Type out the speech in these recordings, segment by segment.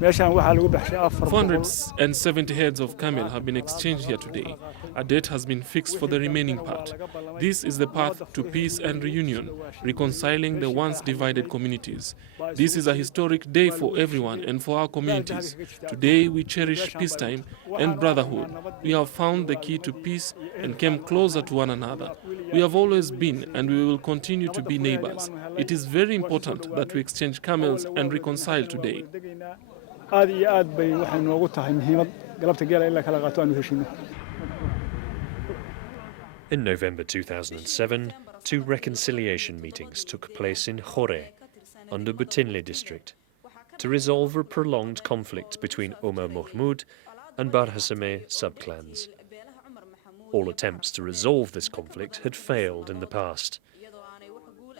470 heads of camel have been exchanged here today. A date has been fixed for the remaining part. This is the path to peace and reunion, reconciling the once divided communities. This is a historic day for everyone and for our communities. Today we cherish peacetime and brotherhood. We have found the key to peace and came closer to one another. We have always been and we will continue to be neighbors. It is very important that we exchange camels and reconcile today. In November 2007, 2 reconciliation meetings took place in Khore, under Butinle district, to resolve a prolonged conflict between Omar Mahmoud and Bahararsame subclans. All attempts to resolve this conflict had failed in the past.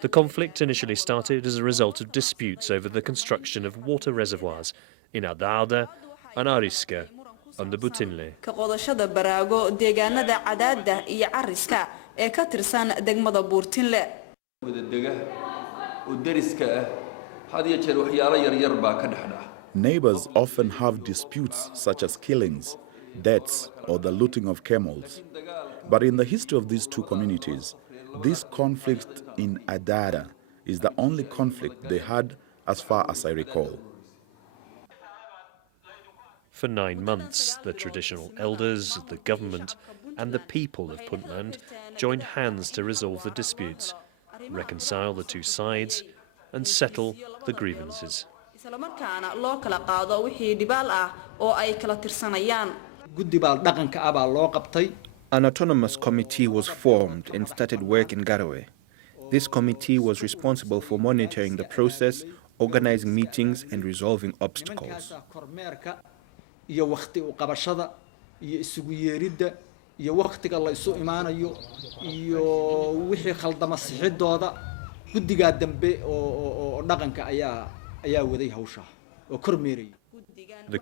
The conflict initially started as a result of disputes over the construction of water reservoirs in Adada and Ariska under Butinle. Neighbors often have disputes such as killings, deaths, or the looting of camels. But in the history of these two communities, this conflict in Adada is the only conflict they had as far as I recall. For 9 months, the traditional elders, the government, and the people of Puntland joined hands to resolve the disputes, reconcile the two sides, and settle the grievances. An autonomous committee was formed and started work in Garowe. This committee was responsible for monitoring the process, organizing meetings, and resolving obstacles. The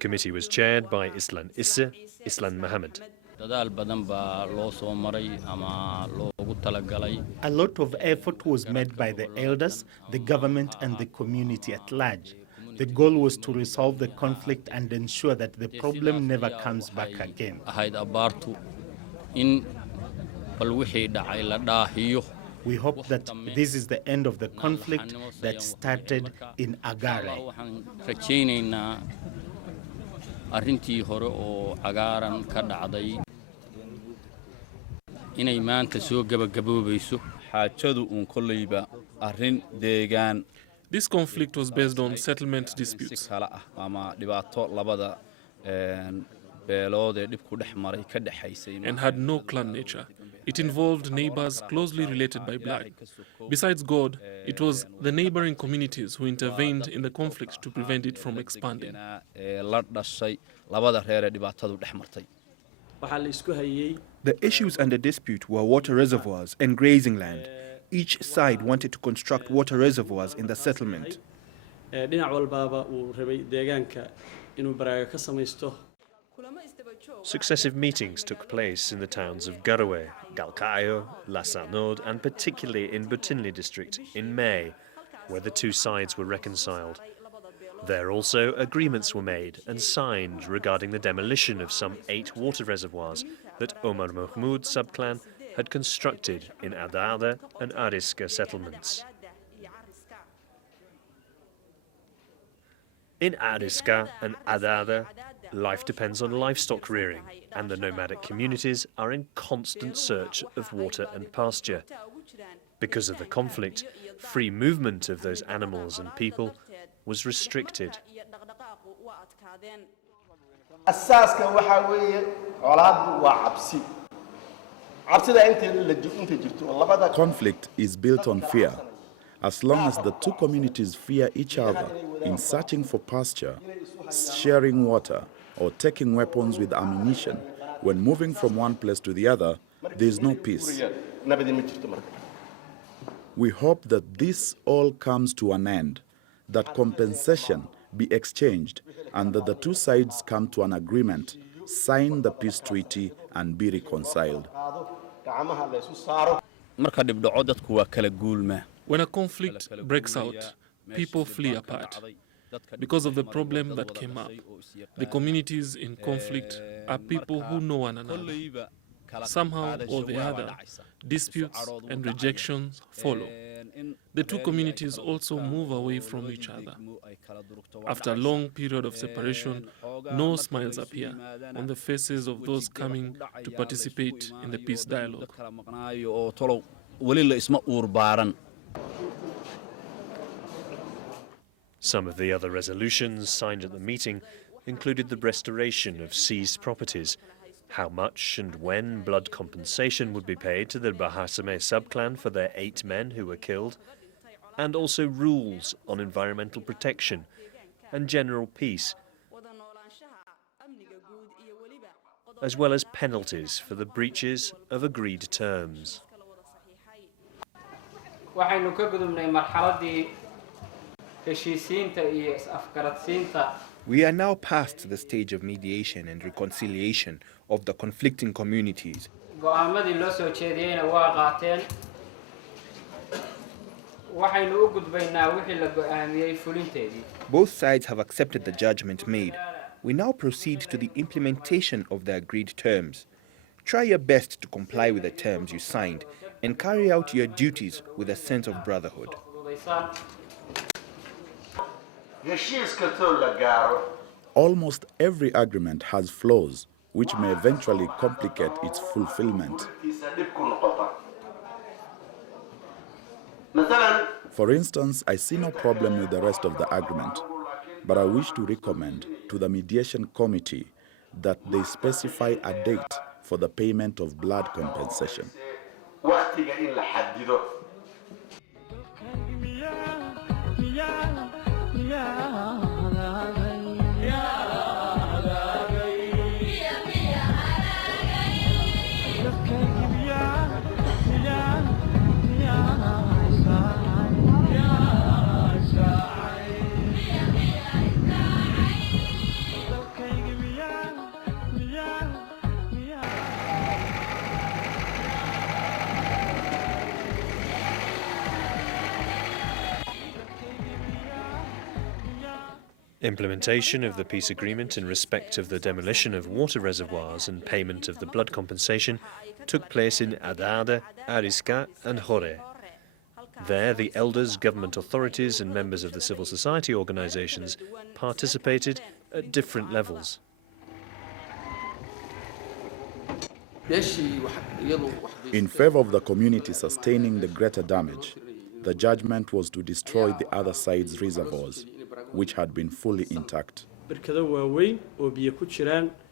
committee was chaired by Islan Isse, Islan Mohammed. A lot of effort was made by the elders, the government, and the community at large. The goal was to resolve the conflict and ensure that the problem never comes back again. We hope that this is the end of the conflict that started in Agare. This conflict was based on settlement disputes. And had no clan nature. It involved neighbors closely related by blood. Besides God, it was the neighboring communities who intervened in the conflict to prevent it from expanding. The issues under dispute were water reservoirs and grazing land. Each side wanted to construct water reservoirs in the settlement. Successive meetings took place in the towns of Garowe, Galkayo, Lassanod, and particularly in Butinle district in May, where the two sides were reconciled. There also agreements were made and signed regarding the demolition of some 8 water reservoirs that Omar Mahmoud subclan had constructed in Adada and Ariska settlements. In Ariska and Adada, life depends on livestock rearing, and the nomadic communities are in constant search of water and pasture. Because of the conflict, free movement of those animals and people was restricted. Conflict is built on fear. As long as the two communities fear each other in searching for pasture, sharing water, or taking weapons with ammunition, when moving from one place to the other, there is no peace. We hope that this all comes to an end, that compensation be exchanged, and that the two sides come to an agreement, sign the peace treaty, and be reconciled. When a conflict breaks out, people flee apart. because of the problem that came up. The communities in conflict are people who know one another. Somehow or the other, disputes and rejections follow. The two communities also move away from each other. After a long period of separation, no smiles appear on the faces of those coming to participate in the peace dialogue. Some of the other resolutions signed at the meeting included the restoration of seized properties, how much and when blood compensation would be paid to the Bahararsame subclan for their 8 men who were killed, and also rules on environmental protection and general peace, as well as penalties for the breaches of agreed terms. We are now past the stage of mediation and reconciliation of the conflicting communities. Both sides have accepted the judgment made. We now proceed to the implementation of the agreed terms. Try your best to comply with the terms you signed and carry out your duties with a sense of brotherhood. Almost every agreement has flaws which may eventually complicate its fulfillment. For instance, I see no problem with the rest of the agreement, but I wish to recommend to the mediation committee that they specify a date for the payment of blood compensation. Implementation of the peace agreement in respect of the demolition of water reservoirs and payment of the blood compensation took place in Adada, Ariska and Hore. There, the elders, government authorities and members of the civil society organizations participated at different levels. In favor of the community sustaining the greater damage, the judgment was to destroy the other side's reservoirs, which had been fully intact.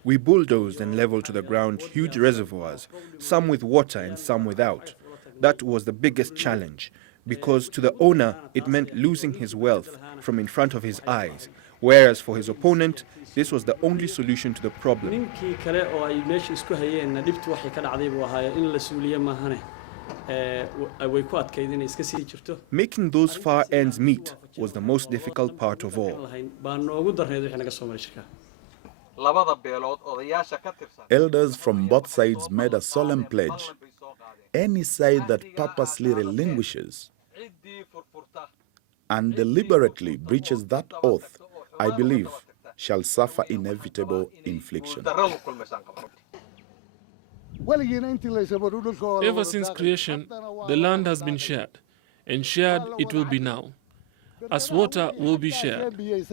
We bulldozed and leveled to the ground huge reservoirs, some with water and some without. That was the biggest challenge, because to the owner it meant losing his wealth from in front of his eyes, whereas for his opponent, this was the only solution to the problem. Making those far ends meet was the most difficult part of all. Elders from both sides made a solemn pledge. Any side that purposely relinquishes and deliberately breaches that oath, I believe, shall suffer inevitable infliction. Ever since creation, the land has been shared, and shared it will be now, as water will be shared. Water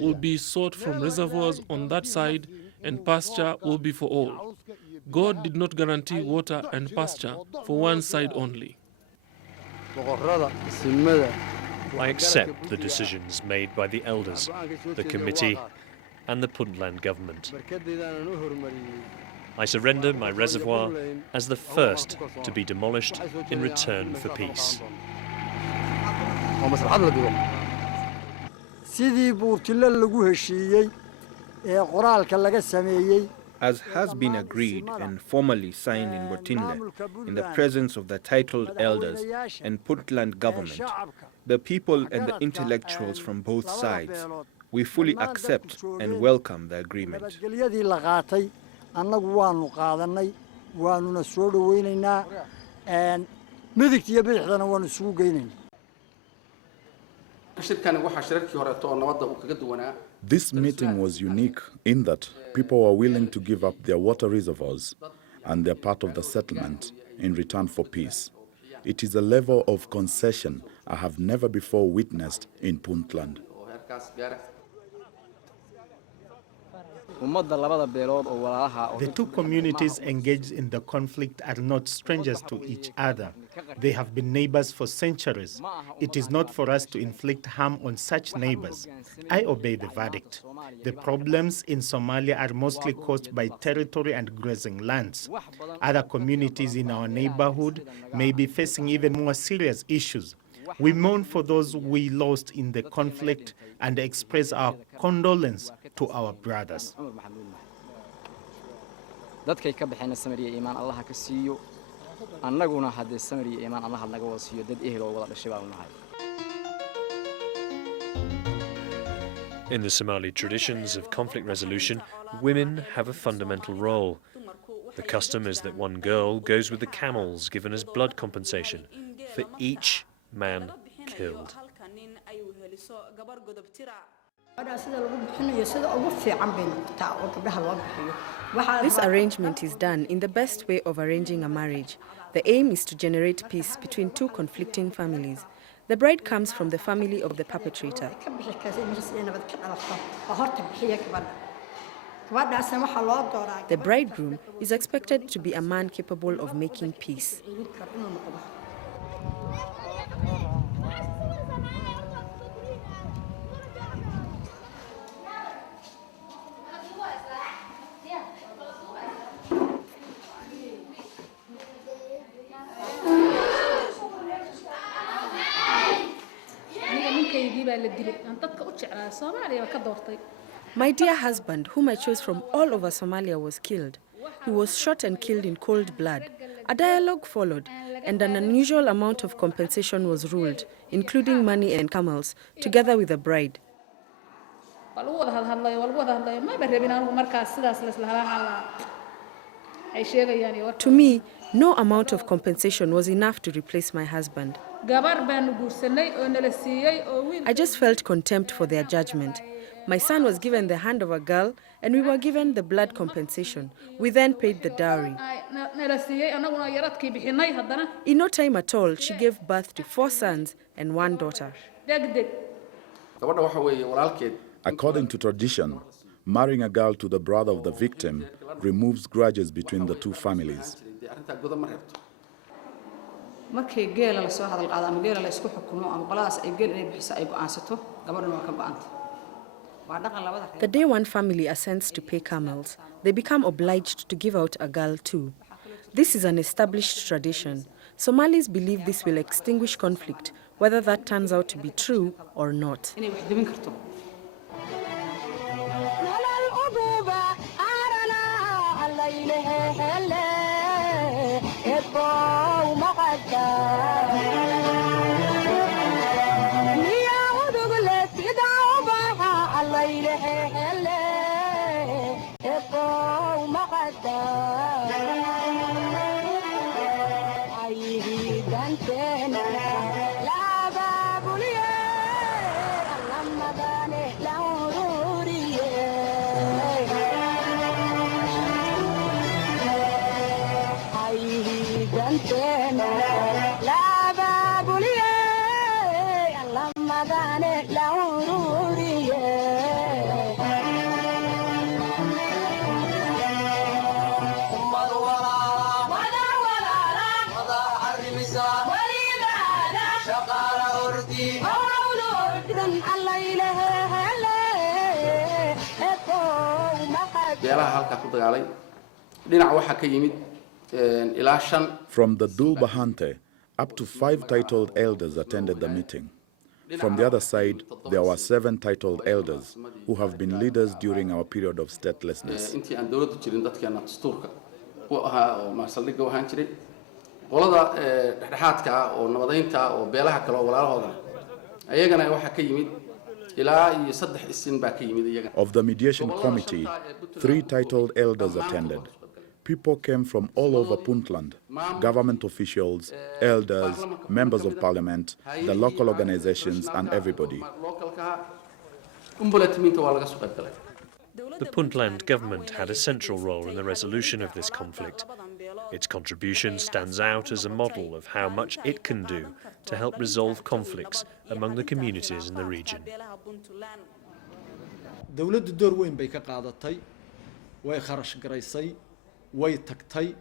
will be sought from reservoirs on that side, and pasture will be for all. God did not guarantee water and pasture for one side only. I accept the decisions made by the elders, the committee and the Puntland government. I surrender my reservoir as the first to be demolished in return for peace. As has been agreed and formally signed in Botinle, in the presence of the titled elders and Puntland government, the people and the intellectuals from both sides, we fully accept and welcome the agreement. midigta iyo bidixdana waan isugu geynayna. This meeting was unique in that people were willing to give up their water reservoirs and their part of the settlement in return for peace. It is a level of concession I have never before witnessed in Puntland. The two communities engaged in the conflict are not strangers to each other. They have been neighbors for centuries. It is not for us to inflict harm on such neighbors. I obey the verdict. The problems in Somalia are mostly caused by territory and grazing lands. Other communities in our neighborhood may be facing even more serious issues. We mourn for those we lost in the conflict and express our condolence to our brothers. In the Somali traditions of conflict resolution, women have a fundamental role. The custom is that one girl goes with the camels given as blood compensation for each man killed. This arrangement is done in the best way of arranging a marriage. The aim is to generate peace between two conflicting families. The bride comes from the family of the perpetrator. The bridegroom is expected to be a man capable of making peace. My dear husband, whom I chose from all over Somalia, was killed. He was shot and killed in cold blood. A dialogue followed, and an unusual amount of compensation was ruled, including money and camels, together with the bride. To me, no amount of compensation was enough to replace my husband. I just felt contempt for their judgment. My son was given the hand of a girl, and we were given the blood compensation. We then paid the dowry. In no time at all, she gave birth to 4 sons and 1 daughter. According to tradition, marrying a girl to the brother of the victim removes grudges between the two families. The day one family assents to pay camels, they become obliged to give out a girl too. This is an established tradition. Somalis believe this will extinguish conflict, whether that turns out to be true or not. From the Dulbahante, up to 5 titled elders attended the meeting. From the other side, there were 7 titled elders who have been leaders during our period of statelessness. Of the mediation committee, 3 titled elders attended. People came from all over Puntland, government officials, elders, members of parliament, the local organizations, and everybody. The Puntland government had a central role in the resolution of this conflict. Its contribution stands out as a model of how much it can do to help resolve conflicts among the communities in the region. dawladdu door weyn bay ka qaadatay way kharash garaysay way tagtay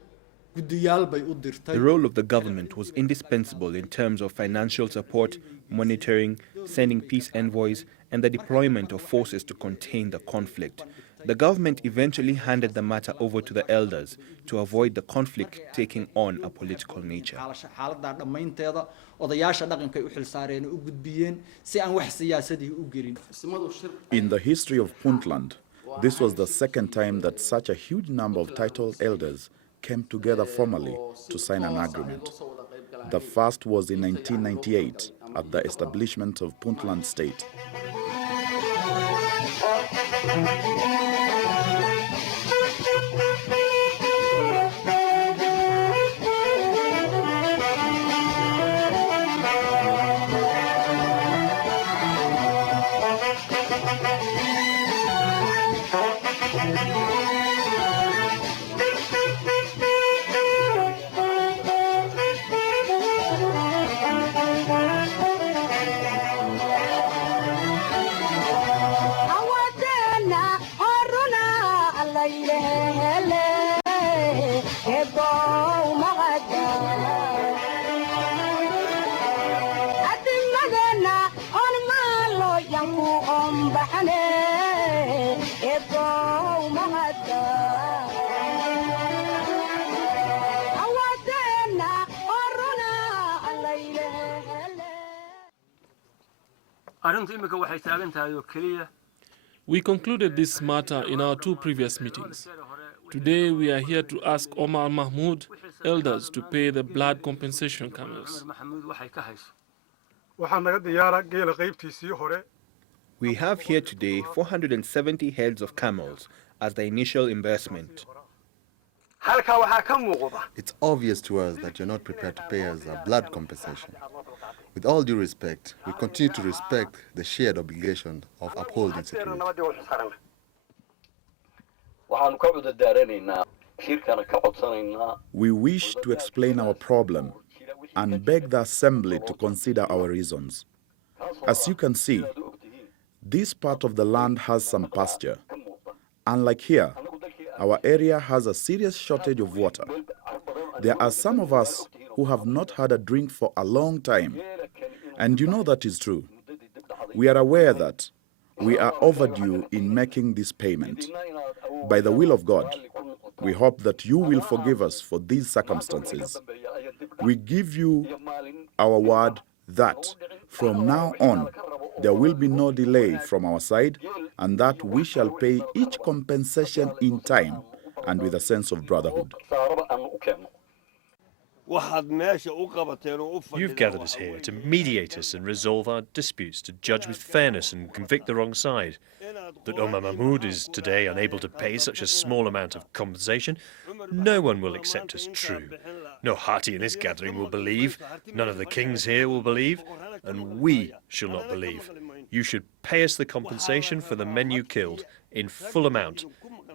gudiyaal bay u dirtay. The role of the government was indispensable in terms of financial support, monitoring, sending peace envoys, and the deployment of forces to contain the conflict. The government eventually handed the matter over to the elders to avoid the conflict taking on a political nature. xaaladda dhamaynteeda odayaasha dhaqanka ay u xilsaareen u gudbiyeen si aan wax siyaasadii u gelin. In the history of Puntland, this was the second time that such a huge number of titled elders came together formally to sign an agreement. The first was in 1998 at the establishment of Puntland State. We concluded this matter in our two previous meetings. Today we are here to ask Omar Mahmoud, elders, to pay the blood compensation camels. We have here today 470 heads of camels as the initial investment. It's obvious to us that you're not prepared to pay us a blood compensation. With all due respect, we continue to respect the shared obligation of upholding security. We wish to explain our problem and beg the Assembly to consider our reasons. As you can see, this part of the land has some pasture. Unlike here, our area has a serious shortage of water. There are some of us who have not had a drink for a long time. And you know that is true. We are aware that we are overdue in making this payment. By the will of God, we hope that you will forgive us for these circumstances. We give you our word that from now on, there will be no delay from our side, and that we shall pay each compensation in time and with a sense of brotherhood. You've gathered us here to mediate us and resolve our disputes, to judge with fairness and convict the wrong side. That Omar Mahmoud is today unable to pay such a small amount of compensation, no one will accept as true. No Hati in this gathering will believe, none of the kings here will believe, and we shall not believe. You should pay us the compensation for the men you killed in full amount.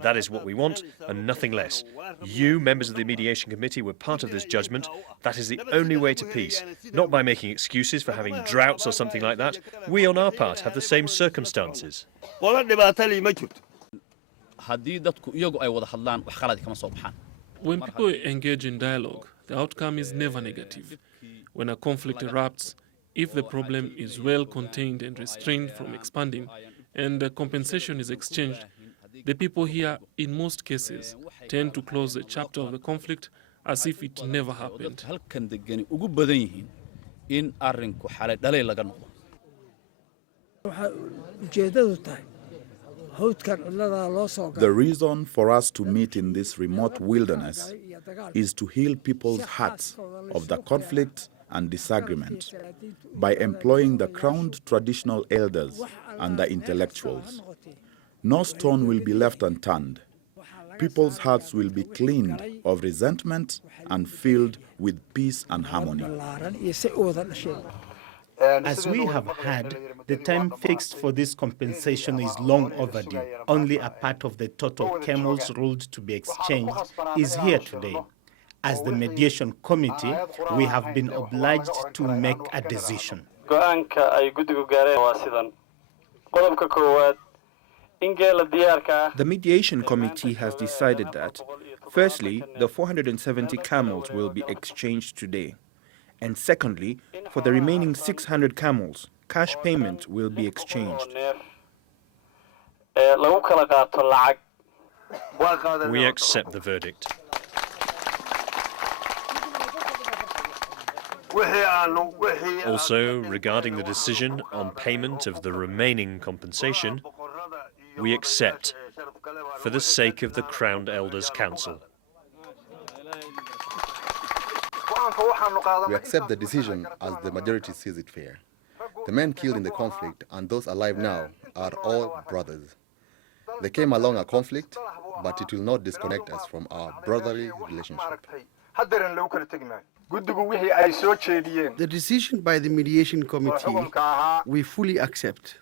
That is what we want, and nothing less. You, members of the mediation committee, were part of this judgment. That is the only way to peace, not by making excuses for having droughts or something like that. We, on our part, have the same circumstances. When people engage in dialogue, the outcome is never negative. When a conflict erupts, if the problem is well contained and restrained from expanding, and the compensation is exchanged, the people here, in most cases, tend to close the chapter of the conflict as if it never happened. The reason for us to meet in this remote wilderness is to heal people's hearts of the conflict and disagreement by employing the crowned traditional elders and the intellectuals. No stone will be left unturned. people's hearts will be cleaned of resentment and filled with peace and harmony. As we have heard, the time fixed for this compensation is long overdue. Only a part of the total camels ruled to be exchanged is here today. As the mediation committee, we have been obliged to make a decision. The mediation committee has decided that, firstly, the 470 camels will be exchanged today. And secondly, for the remaining 600 camels, cash payment will be exchanged. We accept the verdict. Also, regarding the decision on payment of the remaining compensation, we accept for the sake of the Crowned Elders Council. We accept the decision as the majority sees it fair. The men killed in the conflict and those alive now are all brothers. They came along a conflict, but it will not disconnect us from our brotherly relationship. The decision by the mediation committee, we fully accept.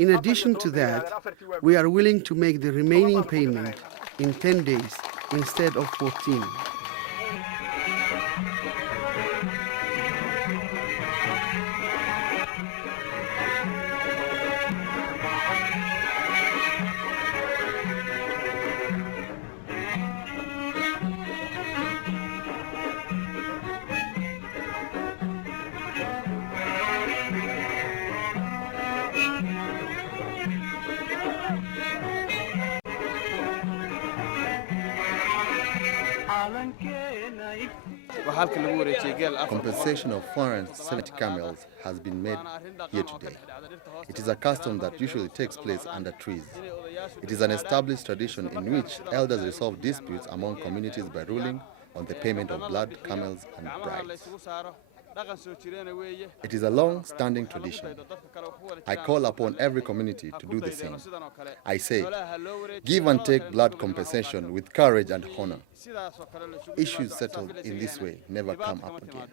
In addition to that, we are willing to make the remaining payment in 10 days instead of 14. Compensation of 470 camels has been made here today. It is a custom that usually takes place under trees. It is an established tradition in which elders resolve disputes among communities by ruling on the payment of blood, camels, and brides. It is a long-standing tradition. I call upon every community to do the same. I say, give and take blood compensation with courage and honor. Issues settled in this way never come up again.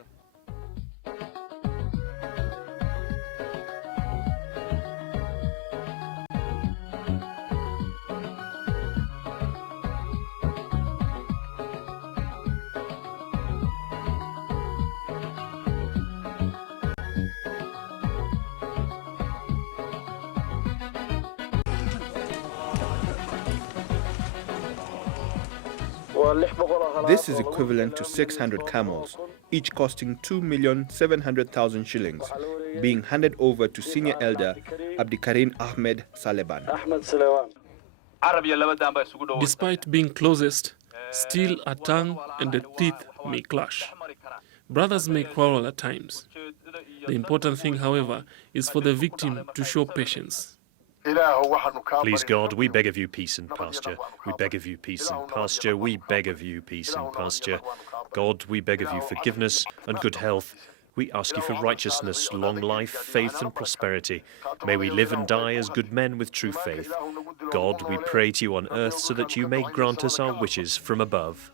This is equivalent to 600 camels, each costing 2,700,000 shillings, being handed over to Senior Elder Abdikarim Ahmed Saleban. Despite being closest, still a tongue and a teeth may clash. Brothers may quarrel at times. The important thing, however, is for the victim to show patience. Please God, we beg of you peace and pasture. We beg of you peace and pasture. We beg of you peace and pasture. God, we beg of you forgiveness and good health. We ask you for righteousness, long life, faith and prosperity. May we live and die as good men with true faith. God, we pray to you on earth so that you may grant us our wishes from above.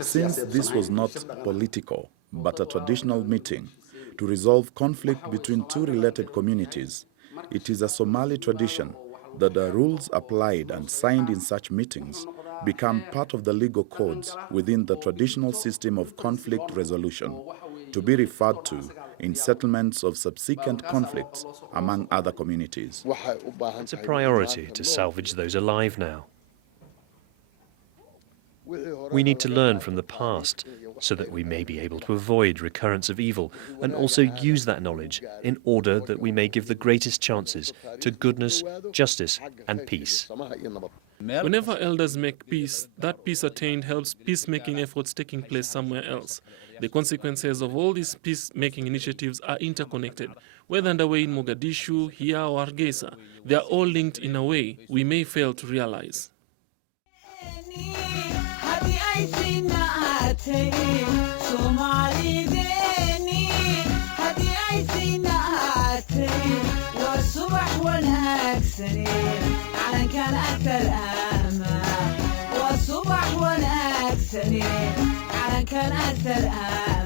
Since this was not political, but a traditional meeting to resolve conflict between two related communities, it is a Somali tradition that the rules applied and signed in such meetings become part of the legal codes within the traditional system of conflict resolution, to be referred to in settlements of subsequent conflicts among other communities. It's a priority to salvage those alive now. We need to learn from the past so that we may be able to avoid recurrence of evil and also use that knowledge in order that we may give the greatest chances to goodness, justice and peace. Whenever elders make peace, that peace attained helps peacemaking efforts taking place somewhere else. The consequences of all these peacemaking initiatives are interconnected, whether underway in Mogadishu, here or Hargeisa. They are all linked in a way we may fail to realize. كان أكثر أمان والصبح والأكسنين على كان أكثر أمان